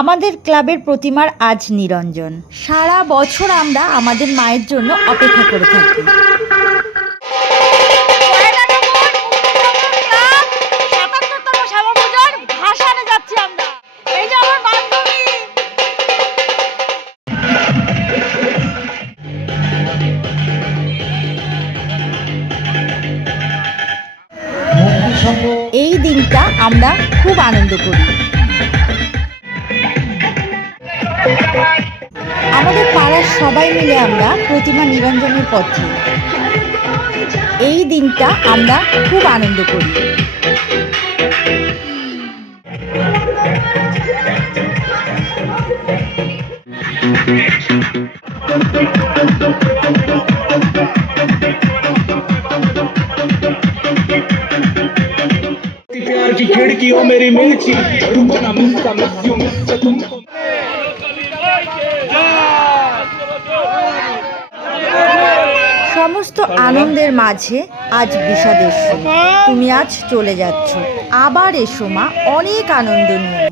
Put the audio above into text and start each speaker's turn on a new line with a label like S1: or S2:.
S1: আমাদের ক্লাবের প্রতিমার আজ নিরঞ্জন। সারা বছর আমরা আমাদের মায়ের জন্য অপেক্ষা করে থাকি।
S2: এই যে আমার বান্ধবী।
S1: এই দিনটা আমরা খুব আনন্দ করি। আমাদের পাড়ার সবাই মিলে আমরা প্রতিমা নিরঞ্জনের পথে এই দিনটা আমরা খুব আনন্দ করি
S3: प्यार की खिड़कियों मेरी मिर्ची रुको ना मिस का मिस यू मिस तुमको
S1: সমস্ত আনন্দের মাঝে আজ বিষাদের। তুমি আজ চলে যাচ্ছ আবার এসো মা, অনেক আনন্দ নিয়ে